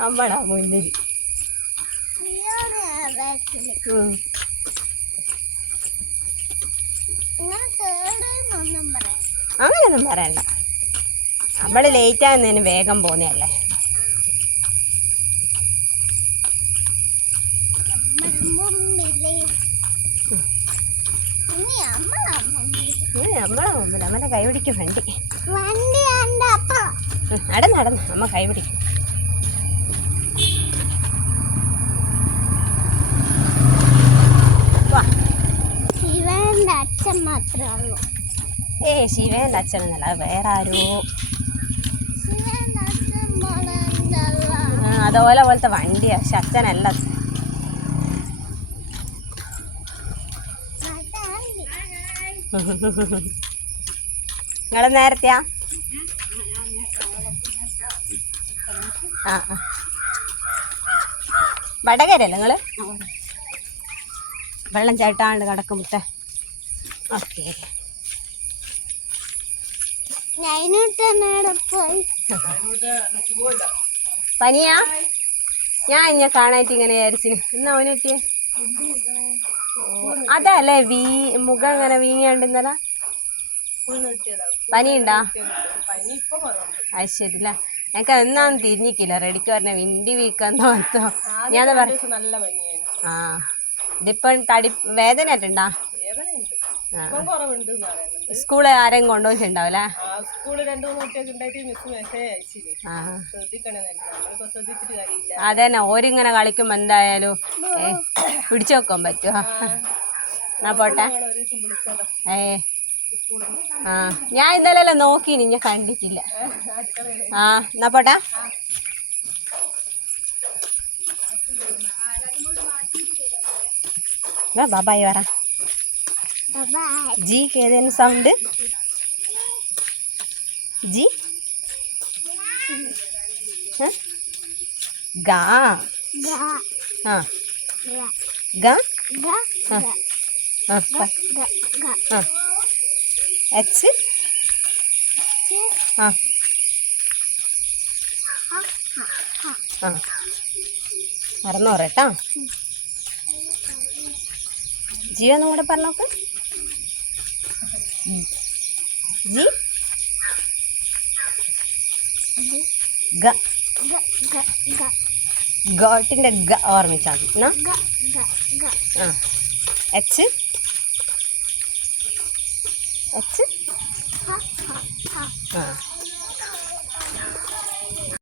അമ്മടാ മുന്നിൽ അങ്ങനെയൊന്നും പറയണ്ട. നമ്മൾ ലേറ്റ് ആകുന്നതിന് വേഗം പോന്നെയല്ലേ നമ്മളെ മുമ്പിൽ ഉം, നമ്മളെ മുമ്പിൽ അമ്മയുടെ കൈ പിടിക്കും വണ്ടി. വണ്ടി നടന്ന് അമ്മ കൈ ഏ ശിവേന്റെ അച്ഛൻ എന്നല്ല വേറെ ആരോ. ആ, അതുപോലെ പോലത്തെ വണ്ടിയാ പക്ഷെ അച്ഛനല്ല. നിങ്ങളെ നേരത്തെയാ? ആ വടകരല്ലേ നിങ്ങൾ? വെള്ളം ചേട്ടാണ്ട് കിടക്കുമ്പത്തെ. ഓക്കെ. പനിയാ? ഞാൻ ഇങ്ങനെ കാണായിട്ട് ഇങ്ങനെ വിചാരിച്ചിന്. എന്നാ അവന് പറ്റിയേ? അതല്ലേ വീ മുഖം ഇങ്ങനെ വീങ്ങിയാണ്ട് ഇന്നലെ? പനിയുണ്ടാ? അത് ശരില്ല എനിക്ക് എന്നാന്ന് തിരിഞ്ഞിക്കില്ല. റെഡിക്ക് പറഞ്ഞ വിണ്ടി വീക്കാന്ന് മാത്രോ. ഞാൻ പറഞ്ഞു ആ. ഇതിപ്പം തടി വേദന ആയിട്ടുണ്ടാ സ്കൂളിൽ ആരെയും കൊണ്ടുപോയിട്ടുണ്ടാവില്ല? അതന്നെ ഓരിങ്ങനെ കളിക്കുമ്പോ എന്തായാലും ഏ, പിടിച്ചു വെക്കാൻ പറ്റുമോ എന്നാ പോട്ടെ. ഏ. ആ. ഞാൻ ഇന്നലെ നോക്കിനി ഞാൻ കണ്ടിട്ടില്ല. ആ എന്നാ പോട്ടെ. ബാബായി പറ ജി ഏതേനും സൗണ്ട് ജി? ഏ? ഗാ. ഗ ആ. ഗാ? ഗ ഗ ആ ഗ ആ. ഗ ഗ ആ. എച്ച് ആ മറന്നു പറയട്ടാ ജിയോ ഒന്നും കൂടെ പറഞ്ഞോക്ക്. ജി? ഗ. ഗോട്ടിന്റെ ഗ ഓർമ്മിച്ചാൽ മതി. ആ. എച്ച്? എച്ച്? ആ.